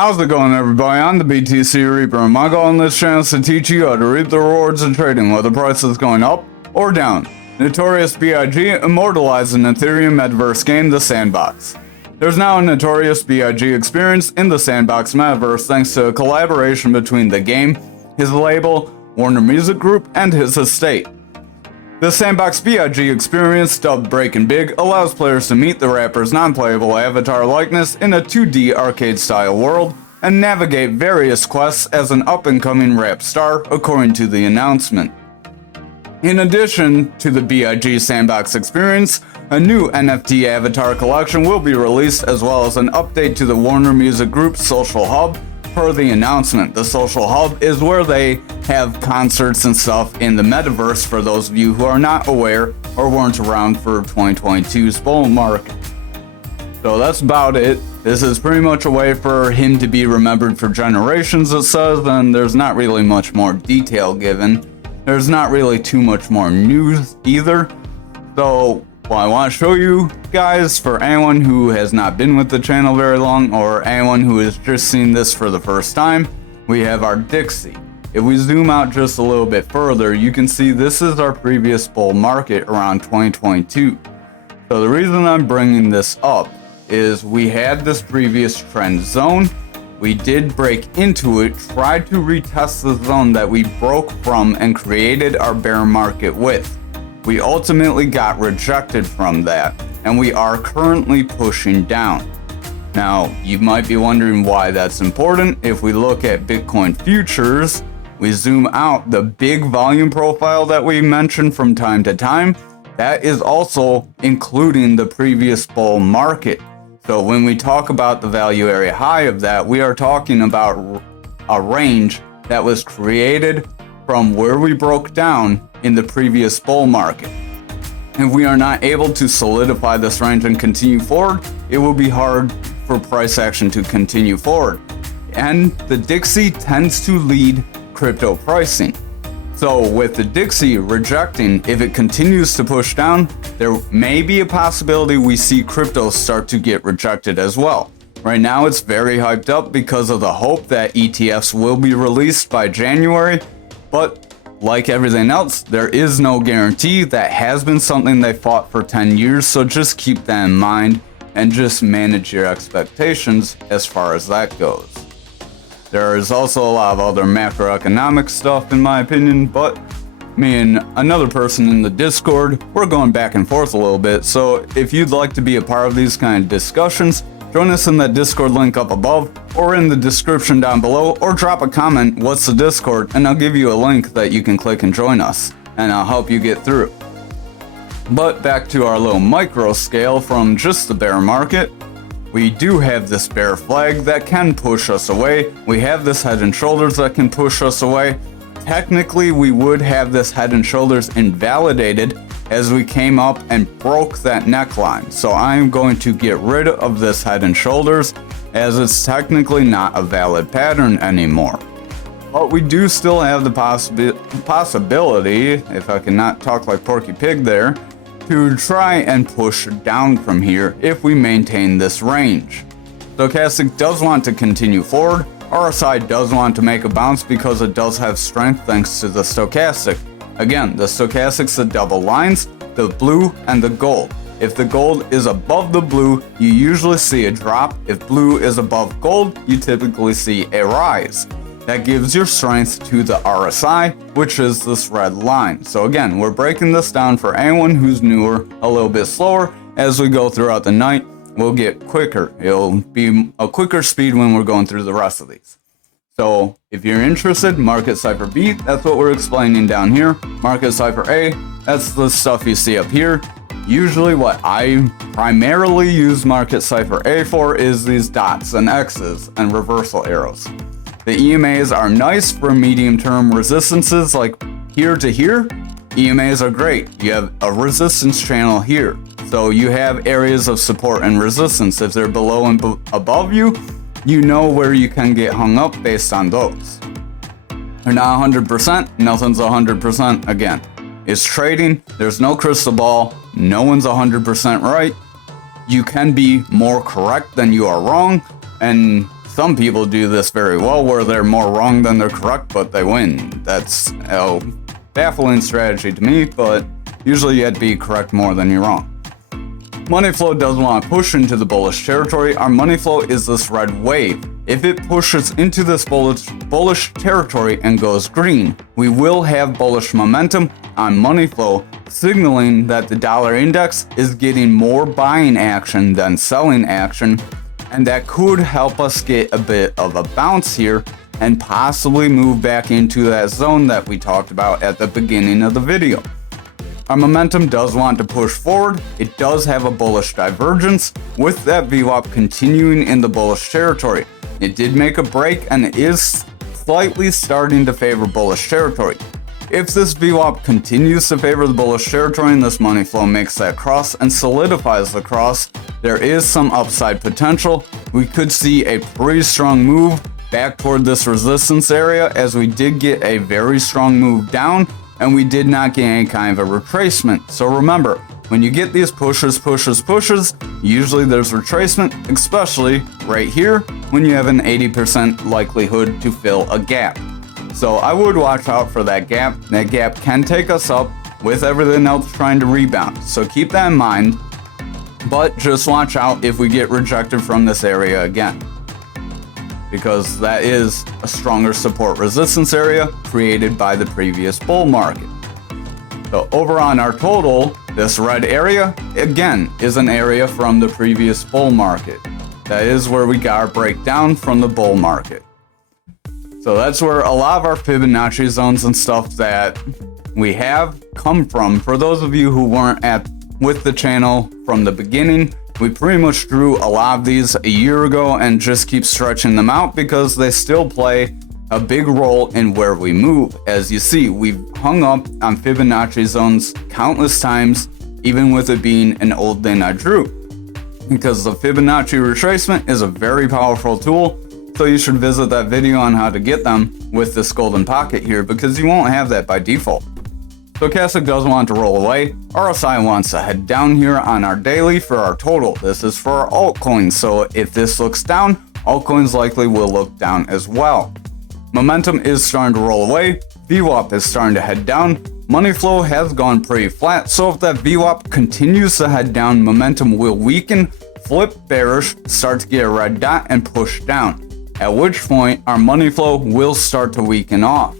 How's it going, everybody? I'm the BTC Reaper, and my goal on this channel is to teach you how to reap the rewards of trading, whether price is going up or down. Notorious B.I.G. immortalized an Ethereum metaverse game, the Sandbox. There's now a Notorious B.I.G. experience in the Sandbox metaverse thanks to a collaboration between the game, his label, Warner Music Group, and his estate. The Sandbox B.I.G. experience, dubbed Breakin' Big, allows players to meet the rapper's non-playable avatar likeness in a 2D arcade-style world and navigate various quests as an up-and-coming rap star, according to the announcement. In addition to the B.I.G. Sandbox experience, a new NFT avatar collection will be released, as well as an update to the Warner Music Group's social hub. Per the announcement, the social hub is where they have concerts and stuff in the metaverse for those of you who are not aware or weren't around for 2022's bull market. So that's about it. This is pretty much a way for him to be remembered for generations, it says, and there's not really much more detail given. There's not really too much more news either. So what I want to show you guys, for anyone who has not been with the channel very long or anyone who has just seen this for the first time, we have our Dixie. If we zoom out just a little bit further, you can see this is our previous bull market around 2022. So the reason I'm bringing this up is we had this previous trend zone. We did break into it, tried to retest the zone that we broke from and created our bear market with. We ultimately got rejected from that, and we are currently pushing down. Now, you might be wondering why that's important. If we look at Bitcoin futures, we zoom out, the big volume profile that we mentioned from time to time, that is also including the previous bull market. So when we talk about the value area high of that, we are talking about a range that was created from where we broke down in the previous bull market. If we are not able to solidify this range and continue forward, it will be hard for price action to continue forward. And the Dixie tends to lead crypto pricing. So with the Dixie rejecting, if it continues to push down, there may be a possibility we see crypto start to get rejected as well. Right now it's very hyped up because of the hope that ETFs will be released by January, but like everything else, there is no guarantee. That has been something they fought for 10 years, so just keep that in mind and just manage your expectations as far as that goes. There is also a lot of other macroeconomic stuff in my opinion, but me and another person in the Discord, we're going back and forth a little bit, so if you'd like to be a part of these kind of discussions, join us in that Discord link up above or in the description down below, or drop a comment, what's the Discord, and I'll give you a link that you can click and join us, and I'll help you get through. But back to our little micro scale from just the bear market. We do have this bear flag that can push us away. We have this head and shoulders that can push us away. Technically, we would have this head and shoulders invalidated as we came up and broke that neckline. So I'm going to get rid of this head and shoulders as it's technically not a valid pattern anymore. But we do still have the possibility, if I cannot talk like Porky Pig there, to try and push down from here if we maintain this range. Stochastic does want to continue forward. RSI does want to make a bounce because it does have strength thanks to the stochastic. Again, the stochastic's the double lines, the blue and the gold. If the gold is above the blue, you usually see a drop. If blue is above gold, you typically see a rise. That gives your strength to the RSI, which is this red line. So again, we're breaking this down for anyone who's newer, a little bit slower. As we go throughout the night, we'll get quicker. It'll be a quicker speed when we're going through the rest of these. So if you're interested, Market Cipher B, that's what we're explaining down here. Market Cipher A, that's the stuff you see up here. Usually what I primarily use Market Cipher A for is these dots and X's and reversal arrows. The EMAs are nice for medium-term resistances like here to here. EMAs are great. You have a resistance channel here. So you have areas of support and resistance. If they're below and above you, you know where you can get hung up based on those. They're not 100%, nothing's 100% again. It's trading, there's no crystal ball, no one's 100% right. You can be more correct than you are wrong, and Some people do this very well where they're more wrong than they're correct, but they win. That's a baffling strategy to me, but usually you have to be correct more than you're wrong. Money flow doesn't want to push into the bullish territory. Our money flow is this red wave. If it pushes into this bullish territory and goes green, we will have bullish momentum on money flow, signaling that the dollar index is getting more buying action than selling action, and that could help us get a bit of a bounce here and possibly move back into that zone that we talked about at the beginning of the video. Our momentum does want to push forward. It does have a bullish divergence, with that VWAP continuing in the bullish territory. It did make a break and is slightly starting to favor bullish territory. If this VWAP continues to favor the bullish territory and this money flow makes that cross and solidifies the cross, there is some upside potential. We could see a pretty strong move back toward this resistance area, as we did get a very strong move down and we did not get any kind of a retracement. So remember, when you get these pushes, usually there's retracement, especially right here when you have an 80% likelihood to fill a gap. So I would watch out for that gap. That gap can take us up with everything else trying to rebound. So keep that in mind, but just watch out if we get rejected from this area again, because that is a stronger support resistance area created by the previous bull market. So over on our total, this red area, again, is an area from the previous bull market. That is where we got our breakdown from the bull market. So that's where a lot of our Fibonacci zones and stuff that we have come from. For those of you who weren't with the channel from the beginning, we pretty much drew a lot of these a year ago and just keep stretching them out because they still play a big role in where we move. As you see, we've hung up on Fibonacci zones countless times, even with it being an old thing I drew, because the Fibonacci retracement is a very powerful tool. So you should visit that video on how to get them with this golden pocket here, because you won't have that by default. Stochastic doesn't want to roll away. RSI wants to head down here on our daily for our total. This is for our altcoins, so if this looks down, altcoins likely will look down as well. Momentum is starting to roll away. VWAP is starting to head down. Money flow has gone pretty flat, so if that VWAP continues to head down, momentum will weaken, flip bearish, start to get a red dot, and push down, at which point our money flow will start to weaken off.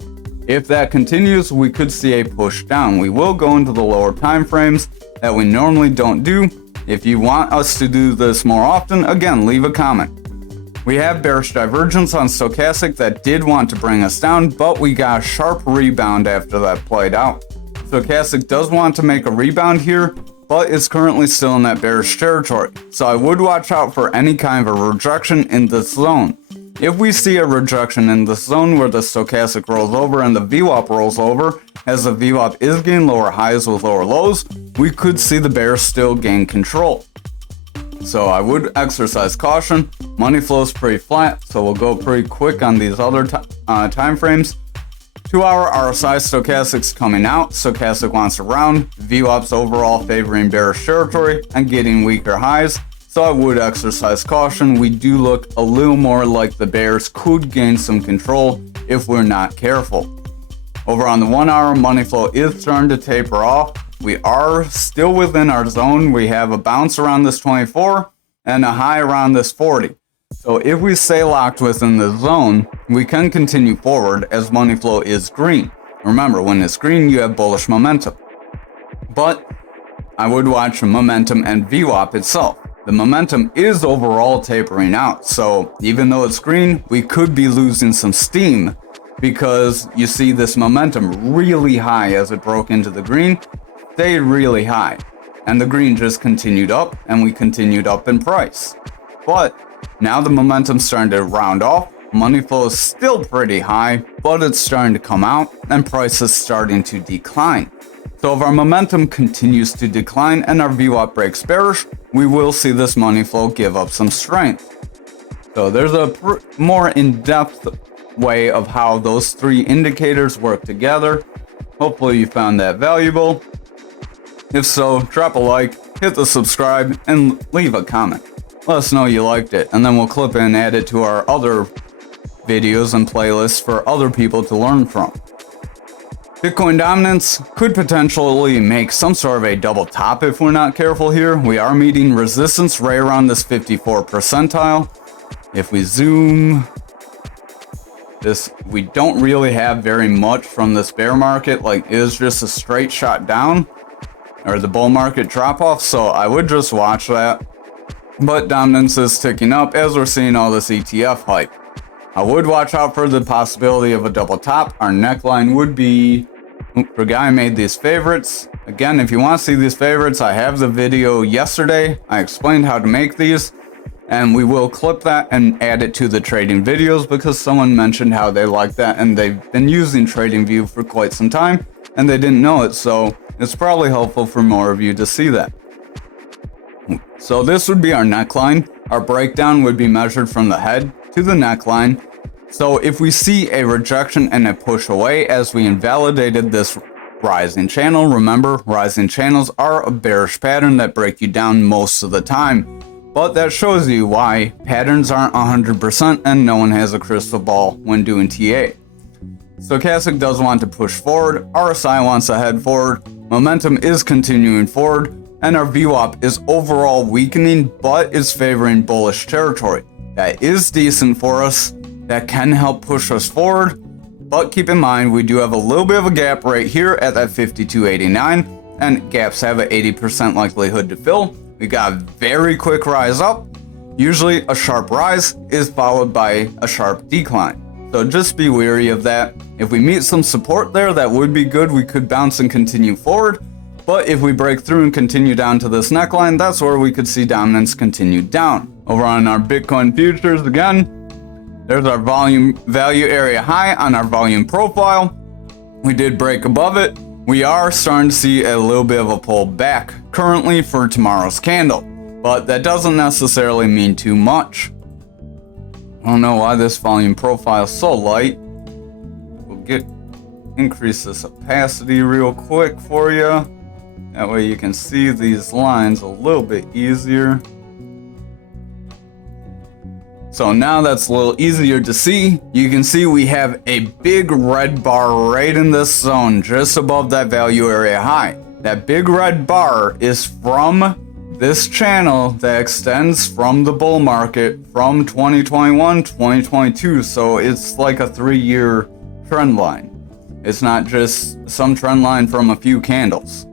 If that continues, we could see a push down. We will go into the lower time frames that we normally don't do. If you want us to do this more often, again, leave a comment. We have bearish divergence on stochastic that did want to bring us down, but we got a sharp rebound after that played out. Stochastic does want to make a rebound here, but is currently still in that bearish territory. So I would watch out for any kind of a rejection in this zone. If we see a rejection in the zone where the stochastic rolls over and the VWAP rolls over, as the VWAP is getting lower highs with lower lows, we could see the bears still gain control. So I would exercise caution. Money flow is pretty flat, so we'll go pretty quick on these other time frames. 2 hour RSI stochastic's coming out. Stochastic wants to round. VWAP's overall favoring bearish territory and getting weaker highs. So I would exercise caution. We do look a little more like the bears could gain some control if we're not careful. Over on the 1 hour, money flow is starting to taper off. We are still within our zone. We have a bounce around this 24 and a high around this 40. So if we stay locked within the zone, we can continue forward as money flow is green. Remember, when it's green, you have bullish momentum. But I would watch momentum and VWAP itself. The momentum is overall tapering out, so even though it's green, we could be losing some steam because you see this momentum really high as it broke into the green, stayed really high, and the green just continued up, and we continued up in price. But now the momentum's starting to round off. Money flow is still pretty high, but it's starting to come out, and price is starting to decline. So if our momentum continues to decline and our VWAP breaks bearish, we will see this money flow give up some strength. So there's a more in-depth way of how those three indicators work together. Hopefully you found that valuable. If so, drop a like, hit the subscribe, and leave a comment. let us know you liked it, and then we'll clip it and add it to our other videos and playlists for other people to learn from. Bitcoin dominance could potentially make some sort of a double top if we're not careful here. We are meeting resistance right around this 54 percentile. If we zoom this, we don't really have very much from this bear market. Like, it is just a straight shot down, or the bull market drop off, so I would just watch that. But dominance is ticking up as we're seeing all this ETF hype. I would watch out for the possibility of a double top. Our neckline would be, for guy I made these favorites. Again, if you want to see these favorites, I have the video yesterday. I explained how to make these, and we will clip that and add it to the trading videos because someone mentioned how they like that and they've been using TradingView for quite some time and they didn't know it, so it's probably helpful for more of you to see that. So this would be our neckline. Our breakdown would be measured from the head to the neckline. So if we see a rejection and a push away as we invalidated this rising channel, remember, rising channels are a bearish pattern that break you down most of the time. But that shows you why patterns aren't 100% and no one has a crystal ball when doing TA. Stochastic does want to push forward, RSI wants to head forward, momentum is continuing forward, and our VWAP is overall weakening but is favoring bullish territory. That is decent for us, that can help push us forward, but keep in mind we do have a little bit of a gap right here at that 52.89, and gaps have an 80% likelihood to fill. We got a very quick rise up. Usually a sharp rise is followed by a sharp decline. So just be wary of that. If we meet some support there, that would be good. We could bounce and continue forward. But if we break through and continue down to this neckline, that's where we could see dominance continue down. Over on our Bitcoin futures again, there's our volume value area high on our volume profile. We did break above it. We are starting to see a little bit of a pull back currently for tomorrow's candle, but that doesn't necessarily mean too much. I don't know why this volume profile is so light. We'll increase this opacity real quick for you. That way you can see these lines a little bit easier. So now that's a little easier to see. You can see we have a big red bar right in this zone, just above that value area high. That big red bar is from this channel that extends from the bull market from 2021, 2022. So it's like a 3-year trend line. It's not just some trend line from a few candles.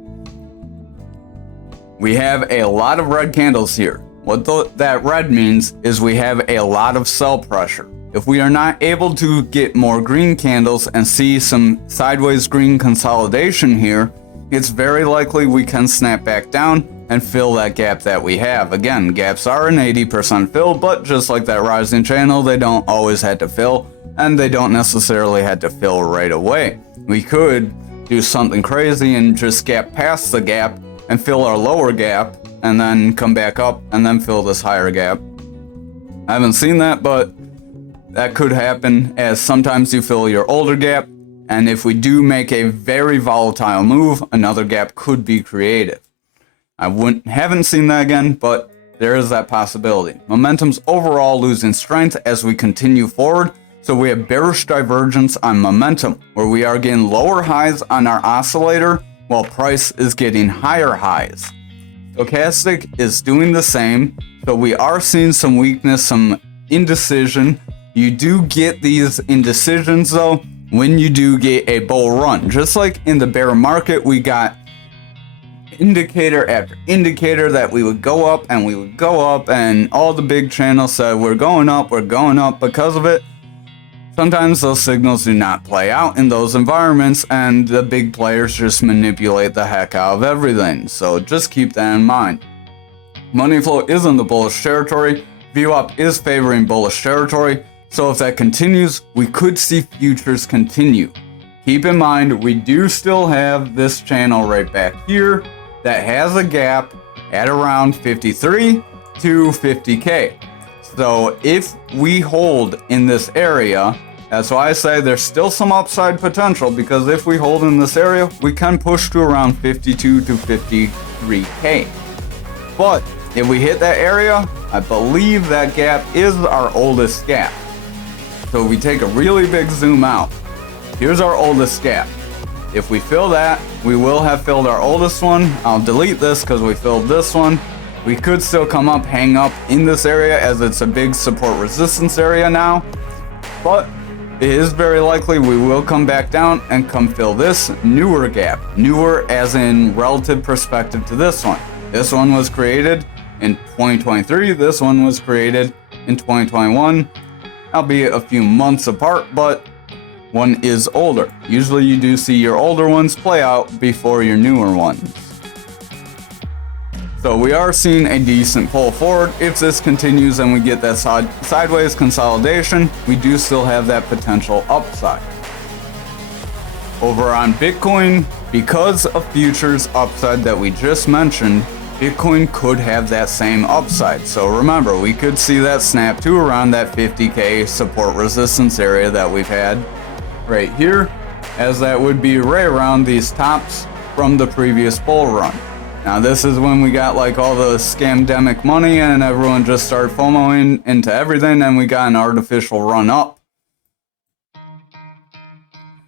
We have a lot of red candles here. What that red means is we have a lot of sell pressure. If we are not able to get more green candles and see some sideways green consolidation here, it's very likely we can snap back down and fill that gap that we have. Again, gaps are an 80% fill, but just like that rising channel, they don't always have to fill, and they don't necessarily have to fill right away. We could do something crazy and just gap past the gap and fill our lower gap, and then come back up and then fill this higher gap. I haven't seen that, but that could happen, as sometimes you fill your older gap, and if we do make a very volatile move, another gap could be created. I haven't seen that again, but there is that possibility. Momentum's overall losing strength as we continue forward, so we have bearish divergence on momentum, where we are getting lower highs on our oscillator, while price is getting higher highs. Stochastic is doing the same, so we are seeing some weakness, some indecision. You do get these indecisions though when you do get a bull run. Just like in the bear market, we got indicator after indicator that we would go up and we would go up, and all the big channels said we're going up because of it. Sometimes those signals do not play out in those environments, and the big players just manipulate the heck out of everything. So just keep that in mind. Money flow is in the bullish territory. VWAP is favoring bullish territory. So if that continues, we could see futures continue. Keep in mind, we do still have this channel right back here that has a gap at around 53 to 50K. So if we hold in this area, that's why I say there's still some upside potential, because if we hold in this area, we can push to around 52 to 53K. But if we hit that area, I believe that gap is our oldest gap. So if we take a really big zoom out, here's our oldest gap. If we fill that, we will have filled our oldest one. I'll delete this because we filled this one. We could still come up, hang up in this area as it's a big support resistance area now. But it is very likely we will come back down and come fill this newer gap. Newer as in relative perspective to this one. This one was created in 2023. This one was created in 2021. Albeit a few months apart, but one is older. Usually you do see your older ones play out before your newer ones. So we are seeing a decent pull forward. If this continues and we get that sideways consolidation, we do still have that potential upside. Over on Bitcoin, because of futures upside that we just mentioned, Bitcoin could have that same upside. So remember, we could see that snap to around that 50K support resistance area that we've had right here, as that would be right around these tops from the previous bull run. Now this is when we got like all the scamdemic money and everyone just started FOMOing into everything and we got an artificial run up.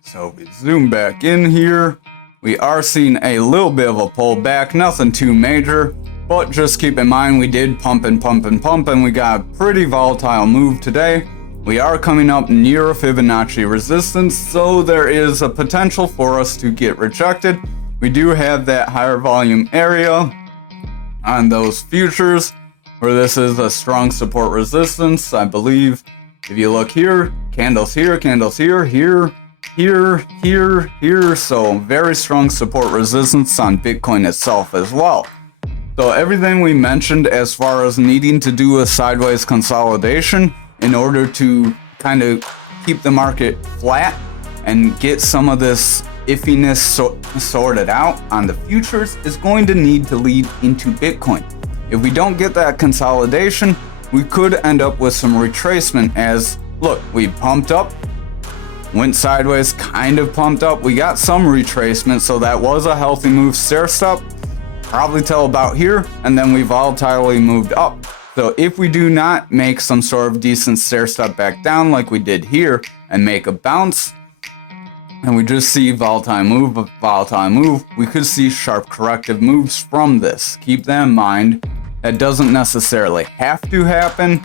So we zoom back in here. We are seeing a little bit of a pullback, nothing too major, but just keep in mind we did pump and pump and pump and we got a pretty volatile move today. We are coming up near a Fibonacci resistance, so there is a potential for us to get rejected. We do have that higher volume area on those futures where this is a strong support resistance. I believe if you look here, candles here, here, so very strong support resistance on Bitcoin itself as well. So everything we mentioned as far as needing to do a sideways consolidation in order to kind of keep the market flat and get some of this iffiness sorted out on the futures is going to need to lead into Bitcoin. If we don't get that consolidation, we could end up with some retracement as, look, we pumped up, went sideways, kind of pumped up, we got some retracement, so that was a healthy move stair-step, probably till about here, and then we volatilely moved up. So if we do not make some sort of decent stair-step back down like we did here and make a bounce, and we just see volatile move, we could see sharp corrective moves from this. Keep that in mind. That doesn't necessarily have to happen,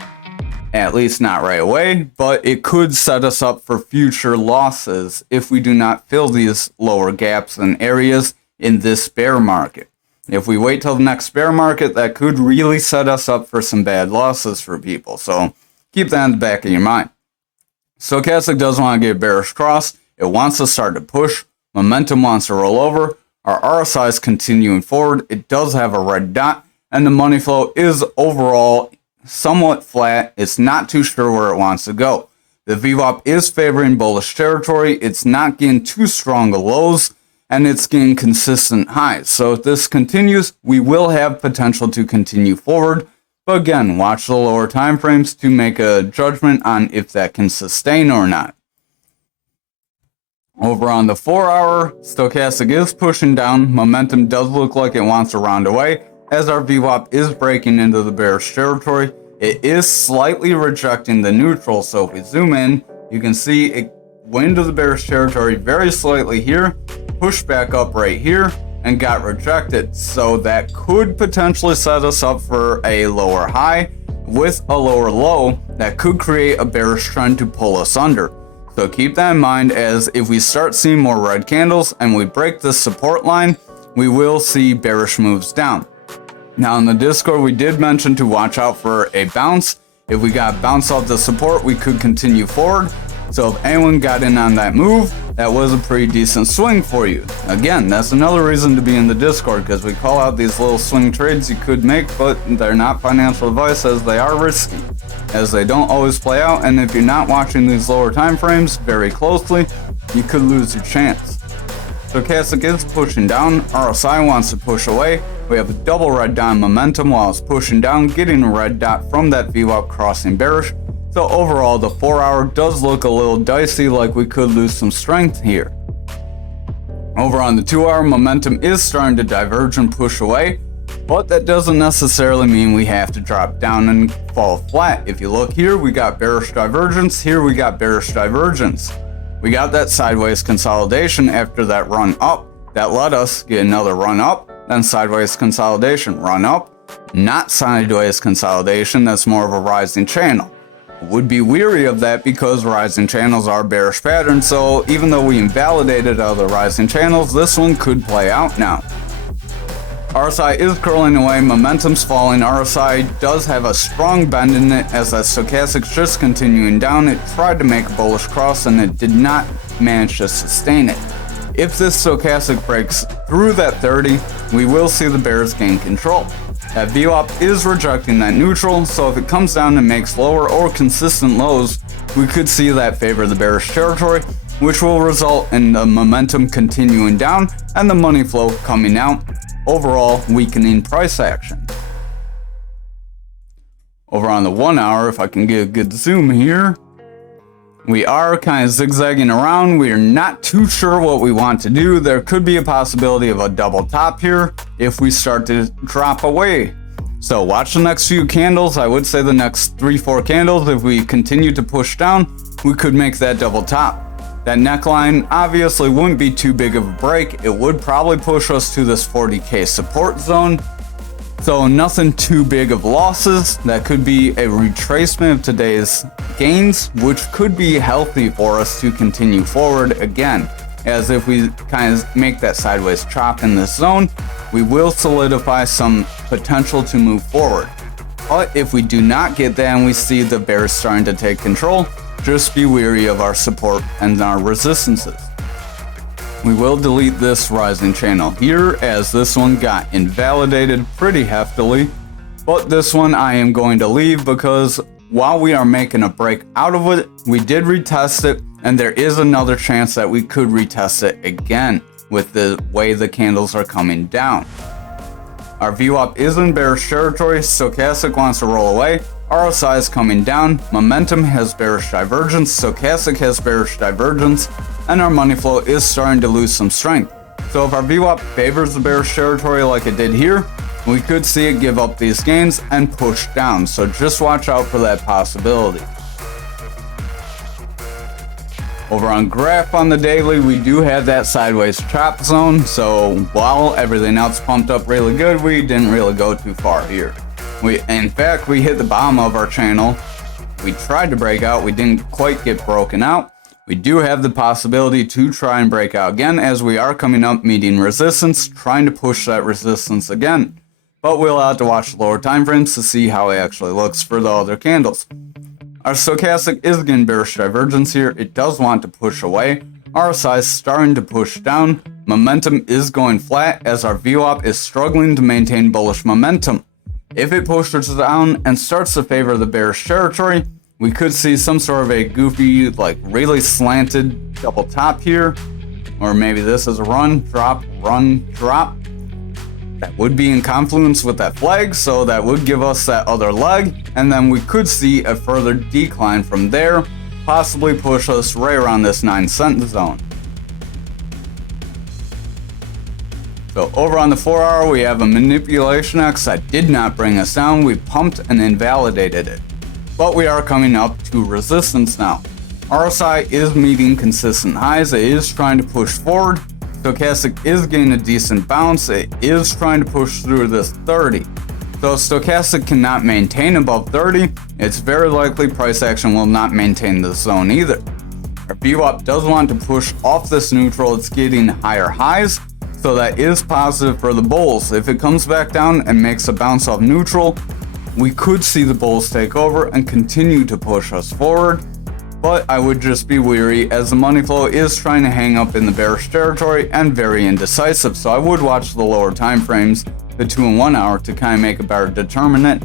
at least not right away, but it could set us up for future losses if we do not fill these lower gaps and areas in this bear market. If we wait till the next bear market, that could really set us up for some bad losses for people. So keep that in the back of your mind. Stochastic does want to get a bearish cross. It wants to start to push. Momentum wants to roll over. Our RSI is continuing forward. It does have a red dot, and the money flow is overall somewhat flat. It's not too sure where it wants to go. The VWAP is favoring bullish territory. It's not getting too strong of lows, and it's getting consistent highs. So if this continues, we will have potential to continue forward. But again, watch the lower time frames to make a judgment on if that can sustain or not. Over on the 4-hour, stochastic is pushing down. Momentum does look like it wants to round away as our VWAP is breaking into the bearish territory. It is slightly rejecting the neutral, so if we zoom in, you can see it went into the bearish territory very slightly here, pushed back up right here, and got rejected. So that could potentially set us up for a lower high with a lower low that could create a bearish trend to pull us under. So keep that in mind, as if we start seeing more red candles and we break this support line, we will see bearish moves down. Now in the Discord, we did mention to watch out for a bounce. If we got bounced off the support, we could continue forward. So if anyone got in on that move, that was a pretty decent swing for you. Again, that's another reason to be in the Discord, because we call out these little swing trades you could make, but they're not financial advice, as they are risky, as they don't always play out. And if you're not watching these lower time frames very closely, you could lose your chance. Stochastic is pushing down. RSI wants to push away. We have a double red dot momentum while it's pushing down, getting a red dot from that VWAP crossing bearish. So overall, the 4-hour does look a little dicey, like we could lose some strength here. Over on the 2-hour, momentum is starting to diverge and push away. But that doesn't necessarily mean we have to drop down and fall flat. If you look here, we got bearish divergence. Here we got bearish divergence. We got that sideways consolidation after that run up. That let us get another run up, then sideways consolidation, run up. Not sideways consolidation, that's more of a rising channel. Would be weary of that because rising channels are bearish patterns, so even though we invalidated other rising channels, this one could play out now. RSI is curling away, momentum's falling. RSI does have a strong bend in it as that stochastic's just continuing down. It tried to make a bullish cross and it did not manage to sustain it. If this stochastic breaks through that 30, we will see the bears gain control. That VWAP is rejecting that neutral, so if it comes down and makes lower or consistent lows, we could see that favor the bearish territory, which will result in the momentum continuing down and the money flow coming out, overall weakening price action. Over on the 1 hour, if I can get a good zoom here, we are kind of zigzagging around. We are not too sure what we want to do. There could be a possibility of a double top here if we start to drop away. So watch the next few candles. I would say the next 3-4 candles. If we continue to push down, we could make that double top. That neckline obviously wouldn't be too big of a break. It would probably push us to this 40K support zone. So nothing too big of losses. That could be a retracement of today's gains, which could be healthy for us to continue forward again. As if we kind of make that sideways chop in this zone, we will solidify some potential to move forward. But if we do not get that and we see the bears starting to take control, just be wary of our support and our resistances. We will delete this rising channel here as this one got invalidated pretty heftily. But this one I am going to leave because while we are making a break out of it, we did retest it and there is another chance that we could retest it again with the way the candles are coming down. Our VWAP is in bearish territory, stochastic wants to roll away, RSI is coming down, momentum has bearish divergence, stochastic has bearish divergence, and our money flow is starting to lose some strength. So if our VWAP favors the bearish territory like it did here, we could see it give up these gains and push down, so just watch out for that possibility. Over on graph on the daily, we do have that sideways chop zone, so while everything else pumped up really good, we didn't really go too far here. In fact, we hit the bottom of our channel. We tried to break out, we didn't quite get broken out. We do have the possibility to try and break out again as we are coming up meeting resistance, trying to push that resistance again. But we'll have to watch the lower time frames to see how it actually looks for the other candles. Our stochastic is getting bearish divergence here. It does want to push away. RSI is starting to push down. Momentum is going flat as our VWAP is struggling to maintain bullish momentum. If it pushes down and starts to favor the bearish territory, we could see some sort of a goofy, like really slanted double top here. Or maybe this is a run, drop, drop. That would be in confluence with that flag, so that would give us that other leg, and then we could see a further decline from there, possibly push us right around this 9-cent zone. So over on the 4 hour, we have a manipulation X that did not bring us down. We pumped and invalidated it. But we are coming up to resistance now. RSI is meeting consistent highs. It is trying to push forward. Stochastic is getting a decent bounce. It is trying to push through this 30. So if stochastic cannot maintain above 30, it's very likely price action will not maintain this zone either. Our VWAP does want to push off this neutral. It's getting higher highs, so that is positive for the bulls. If it comes back down and makes a bounce off neutral, we could see the bulls take over and continue to push us forward. But I would just be weary as the money flow is trying to hang up in the bearish territory and very indecisive. So I would watch the lower time frames, the 2 and 1 hour, to kind of make a better determinant.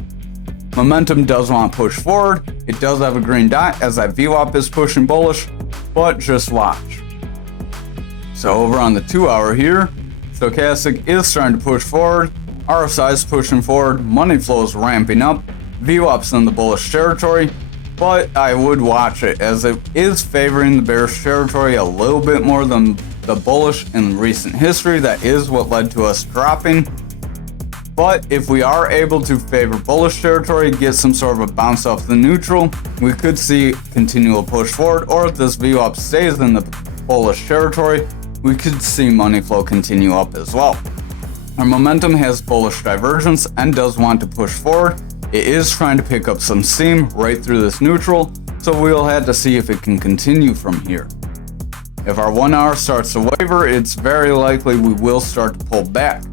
Momentum does want to push forward. It does have a green dot as that VWAP is pushing bullish, but just watch. So over on the 2 hour here, stochastic is starting to push forward. RSI is pushing forward. Money flow is ramping up. VWAP's in the bullish territory. But I would watch it as it is favoring the bearish territory a little bit more than the bullish in recent history. That is what led to us dropping. But if we are able to favor bullish territory, get some sort of a bounce off the neutral, we could see continual push forward, or if this VWAP stays in the bullish territory, we could see money flow continue up as well. Our momentum has bullish divergence and does want to push forward. It is trying to pick up some steam right through this neutral, so we'll have to see if it can continue from here. If our 1 hour starts to waver, it's very likely we will start to pull back.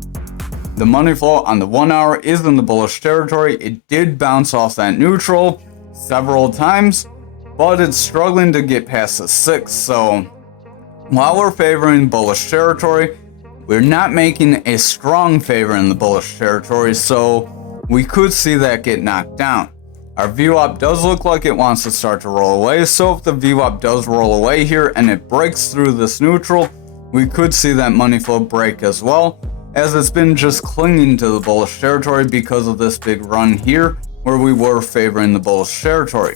The money flow on the 1 hour is in the bullish territory. It did bounce off that neutral several times, but it's struggling to get past the 6. So while we're favoring bullish territory, we're not making a strong favor in the bullish territory, so we could see that get knocked down. Our VWAP does look like it wants to start to roll away, so if the VWAP does roll away here and it breaks through this neutral, we could see that money flow break as well, as it's been just clinging to the bullish territory because of this big run here where we were favoring the bullish territory.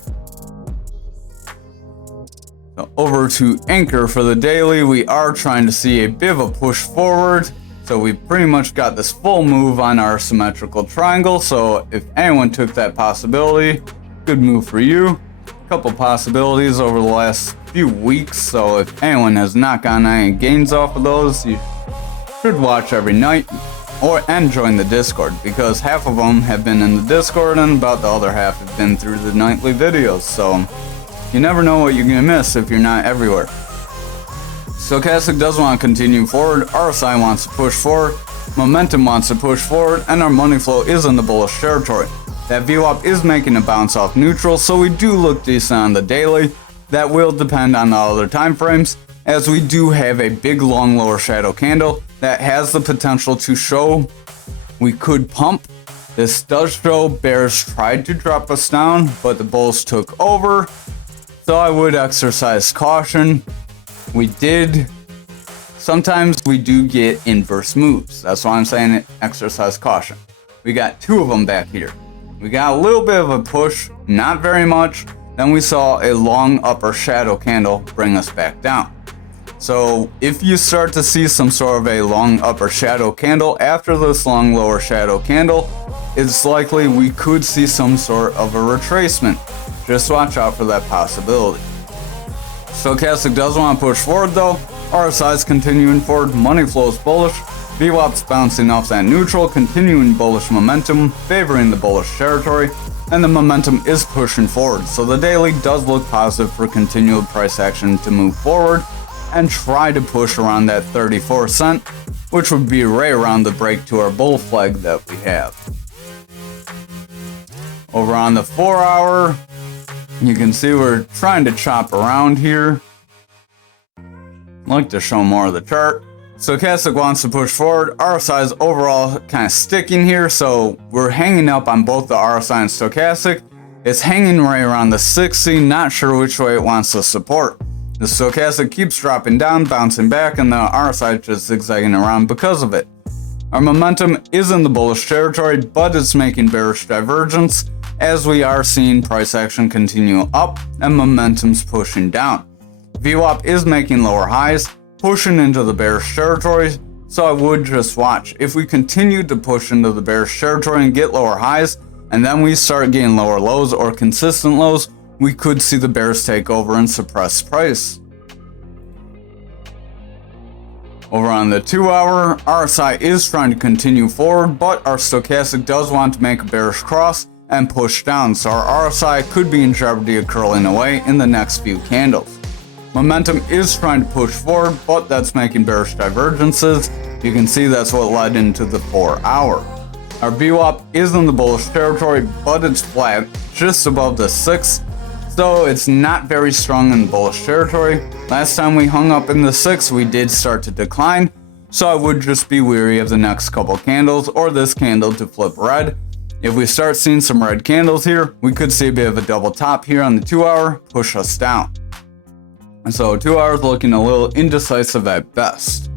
So over to Anchor for the daily, we are trying to see a bit of a push forward. So we pretty much got this full move on our symmetrical triangle. So if anyone took that possibility, good move for you. A couple possibilities over the last few weeks. So if anyone has not gotten any gains off of those, you should watch every night and join the Discord, because half of them have been in the Discord and about the other half have been through the nightly videos. So you never know what you're gonna miss if you're not everywhere. Stochastic does want to continue forward, RSI wants to push forward, momentum wants to push forward, and our money flow is in the bullish territory. That VWAP is making a bounce off neutral, so we do look decent on the daily. That will depend on the other time frames, as we do have a big long lower shadow candle that has the potential to show we could pump. This does show bears tried to drop us down, but the bulls took over, so I would exercise caution. Sometimes we do get inverse moves. That's why I'm saying exercise caution. We got two of them back here. We got a little bit of a push, not very much. Then we saw a long upper shadow candle bring us back down. So if you start to see some sort of a long upper shadow candle after this long lower shadow candle, it's likely we could see some sort of a retracement. Just watch out for that possibility. Stochastic does want to push forward though. RSI is continuing forward, money flows bullish, VWAP's bouncing off that neutral, continuing bullish momentum, favoring the bullish territory, and the momentum is pushing forward. So the daily does look positive for continual price action to move forward and try to push around that 34 cent, which would be right around the break to our bull flag that we have. Over on the 4 hour, you can see we're trying to chop around here. I'd like to show more of the chart. Stochastic wants to push forward. RSI is overall kind of sticking here, so we're hanging up on both the RSI and Stochastic. It's hanging right around the 60, not sure which way it wants to support. The Stochastic keeps dropping down, bouncing back, and the RSI just zigzagging around because of it. Our momentum is in the bullish territory, but it's making bearish divergence, as we are seeing price action continue up and momentum's pushing down. VWAP is making lower highs, pushing into the bearish territory, so I would just watch. If we continue to push into the bearish territory and get lower highs, and then we start getting lower lows or consistent lows, we could see the bears take over and suppress price. Over on the 2 hour, RSI is trying to continue forward, but our Stochastic does want to make a bearish cross and push down, so our RSI could be in jeopardy of curling away in the next few candles. Momentum is trying to push forward, but that's making bearish divergences. You can see that's what led into the 4 hour. Our VWAP is in the bullish territory, but it's flat, just above the 6, so it's not very strong in the bullish territory. Last time we hung up in the 6, we did start to decline, so I would just be wary of the next couple candles or this candle to flip red. If we start seeing some red candles here, we could see a bit of a double top here on the 2 hour, push us down. And so 2 hours looking a little indecisive at best.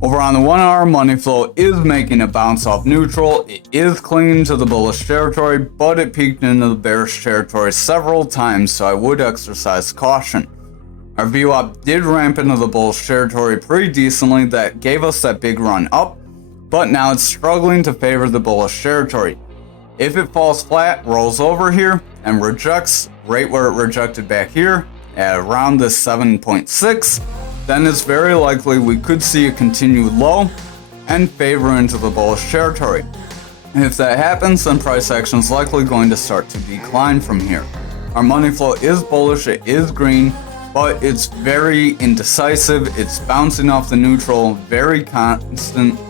Over on the 1 hour, money flow is making a bounce off neutral. It is clinging to the bullish territory, but it peaked into the bearish territory several times, so I would exercise caution. Our VWAP did ramp into the bullish territory pretty decently. That gave us that big run up. but now it's struggling to favor the bullish territory. If it falls flat, rolls over here, and rejects right where it rejected back here, at around the 7.6, then it's very likely we could see a continued low and favor into the bullish territory. If that happens, then price action is likely going to start to decline from here. Our money flow is bullish, it is green, but it's very indecisive, it's bouncing off the neutral, very constant.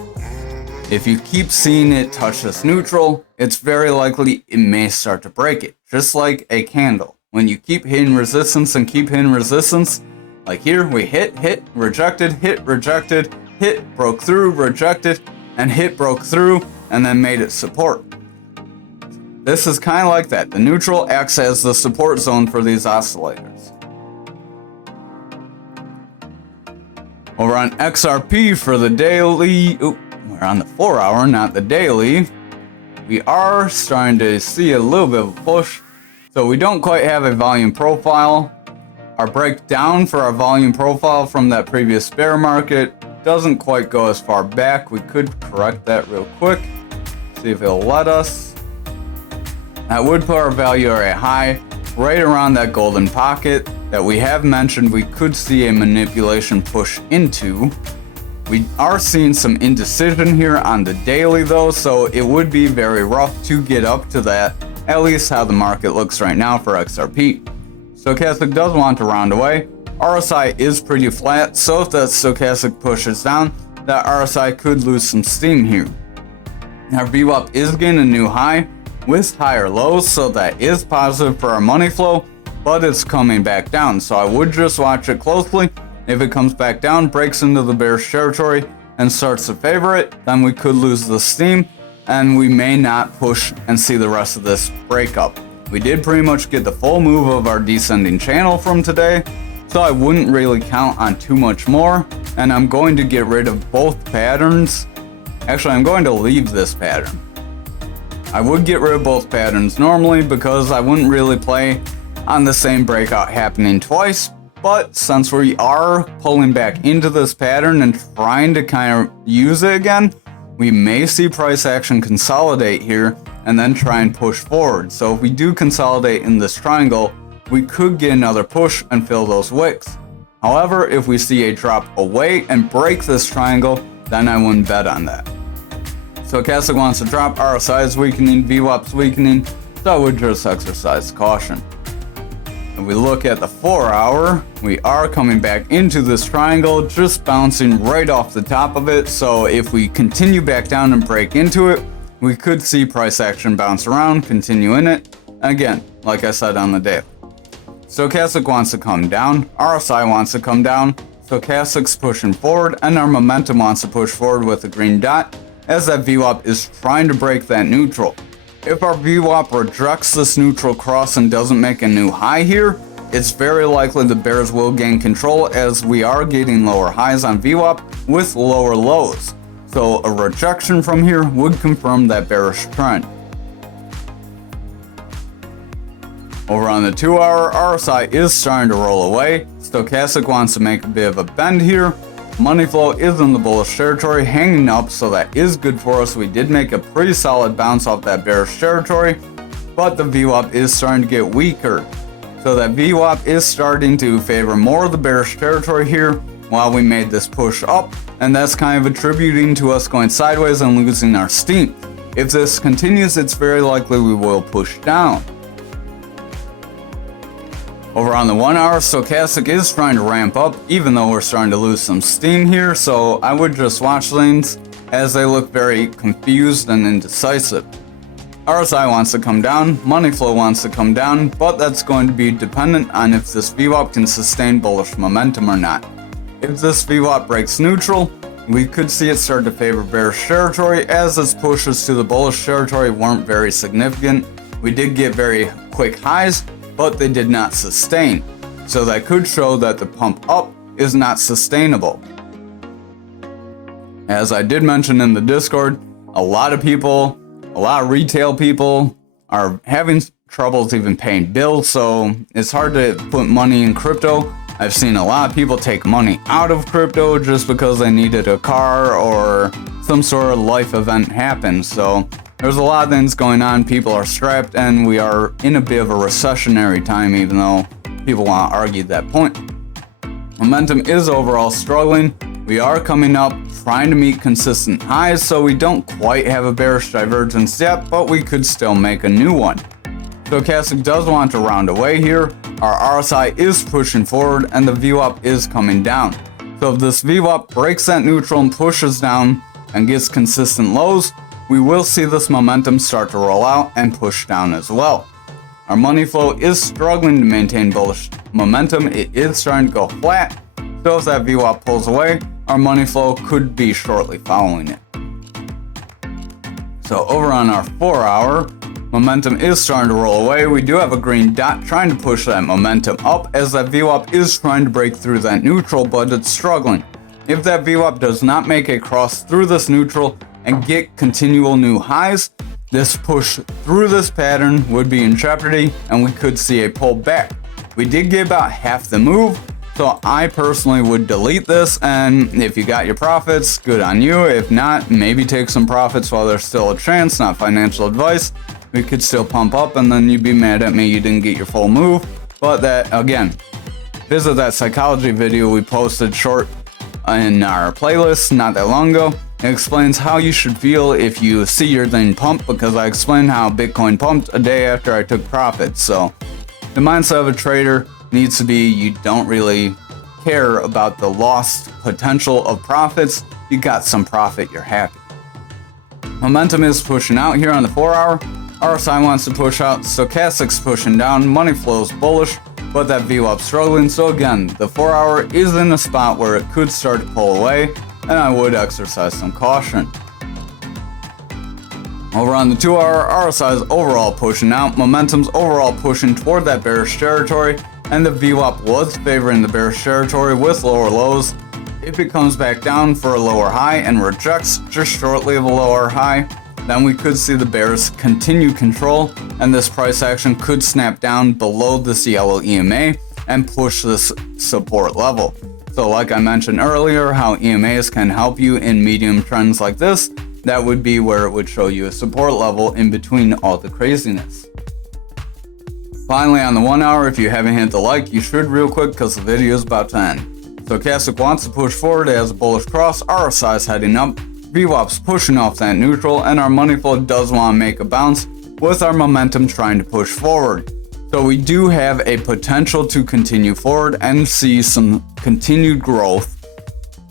If you keep seeing it touch this neutral, it's very likely it may start to break it, just like a candle. When you keep hitting resistance and keep hitting resistance, like here, we hit, rejected, hit, broke through, rejected, and hit, broke through, and then made it support. This is kind of like that. The neutral acts as the support zone for these oscillators. Over on XRP for the daily, we're on the 4 hour, not the daily. We are starting to see a little bit of a push. So we don't quite have a volume profile. Our breakdown for our volume profile from that previous bear market doesn't quite go as far back. We could correct that real quick. See if it'll let us. That would put our value area high right around that golden pocket that we have mentioned we could see a manipulation push into. We are seeing some indecision here on the daily though, so it would be very rough to get up to that, at least how the market looks right now for XRP. Stochastic does want to round away. RSI is pretty flat, so if that stochastic pushes down, that RSI could lose some steam here. Our VWAP is getting a new high with higher lows, so that is positive for our money flow, but it's coming back down, so I would just watch it closely. If it comes back down, breaks into the bearish territory, and starts to favor it, then we could lose the steam, and we may not push and see the rest of this breakup. We did pretty much get the full move of our descending channel from today, so I wouldn't really count on too much more, and I'm going to get rid of both patterns. Actually, I'm going to leave this pattern. I would get rid of both patterns normally because I wouldn't really play on the same breakout happening twice, but since we are pulling back into this pattern and trying to kind of use it again, we may see price action consolidate here and then try and push forward. So if we do consolidate in this triangle, we could get another push and fill those wicks. However, if we see a drop away and break this triangle, then I wouldn't bet on that. Stochastic wants to drop, RSI is weakening, VWAP's weakening, so I would just exercise caution. If we look at the 4 hour, we are coming back into this triangle, just bouncing right off the top of it. So if we continue back down and break into it, we could see price action bounce around, continue in it. And again, like I said on the day, Stochastic wants to come down, RSI wants to come down, Stochastic's pushing forward, and our momentum wants to push forward with a green dot as that VWAP is trying to break that neutral. If our VWAP rejects this neutral cross and doesn't make a new high here, it's very likely the bears will gain control as we are getting lower highs on VWAP with lower lows. So a rejection from here would confirm that bearish trend. Over on the 2 hour, RSI is starting to roll away. Stochastic wants to make a bit of a bend here. Money flow is in the bullish territory, hanging up, so that is good for us. We did make a pretty solid bounce off that bearish territory, but the VWAP is starting to get weaker. So that VWAP is starting to favor more of the bearish territory here while we made this push up, and that's kind of attributing to us going sideways and losing our steam. If this continues, it's very likely we will push down. Over on the 1 hour, Stochastic is trying to ramp up, even though we're starting to lose some steam here, so I would just watch things as they look very confused and indecisive. RSI wants to come down, money flow wants to come down, but that's going to be dependent on if this VWAP can sustain bullish momentum or not. If this VWAP breaks neutral, we could see it start to favor bearish territory as its pushes to the bullish territory weren't very significant. We did get very quick highs, but they did not sustain. So that could show that the pump up is not sustainable. As I did mention in the Discord, a lot of retail people are having troubles even paying bills, so it's hard to put money in crypto. I've seen a lot of people take money out of crypto just because they needed a car or some sort of life event happens. So there's a lot of things going on. People are strapped, and we are in a bit of a recessionary time, even though people want to argue that point. Momentum is overall struggling. We are coming up, trying to meet consistent highs, so we don't quite have a bearish divergence yet, but we could still make a new one. Stochastic does want to round away here. Our RSI is pushing forward, and the VWAP is coming down. So if this VWAP breaks that neutral and pushes down and gets consistent lows, we will see this momentum start to roll out and push down as well. Our money flow is struggling to maintain bullish momentum. It is starting to go flat. So if that VWAP pulls away, our money flow could be shortly following it. So over on our 4 hour, momentum is starting to roll away. We do have a green dot trying to push that momentum up as that VWAP is trying to break through that neutral, but it's struggling. If that VWAP does not make a cross through this neutral and get continual new highs, this push through this pattern would be in jeopardy and we could see a pull back. We did get about half the move, so I personally would delete this, and if you got your profits, good on you. If not, maybe take some profits while there's still a chance. Not financial advice. We could still pump up and then you'd be mad at me you didn't get your full move. But that, again, visit that psychology video we posted short in our playlist not that long ago. It explains how you should feel if you see your thing pump, because I explained how Bitcoin pumped a day after I took profits. So the mindset of a trader needs to be you don't really care about the lost potential of profits. You got some profit, you're happy. Momentum is pushing out here on the 4 hour. RSI wants to push out, Stochastic's pushing down, money flows bullish, but that VWAP struggling. So again, the 4 hour is in a spot where it could start to pull away, and I would exercise some caution. Over on the 2 hour, RSI is overall pushing out, momentum's overall pushing toward that bearish territory, and the VWAP was favoring the bearish territory with lower lows. If it comes back down for a lower high and rejects just shortly of a lower high, then we could see the bears continue control, and this price action could snap down below this yellow EMA and push this support level. So like I mentioned earlier, how EMAs can help you in medium trends like this, that would be where it would show you a support level in between all the craziness. Finally, on the 1 hour, if you haven't hit the like, you should real quick because the video is about to end. Stochastic wants to push forward, it has a bullish cross, RSI is heading up, VWAP's pushing off that neutral, and our money flow does want to make a bounce with our momentum trying to push forward. So we do have a potential to continue forward and see some continued growth.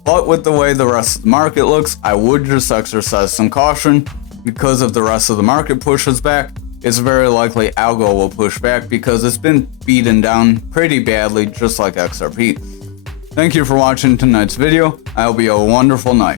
But with the way the rest of the market looks, I would just exercise some caution, because if the rest of the market pushes back, it's very likely Algo will push back because it's been beaten down pretty badly, just like XRP. Thank you for watching tonight's video. I hope you have a wonderful night.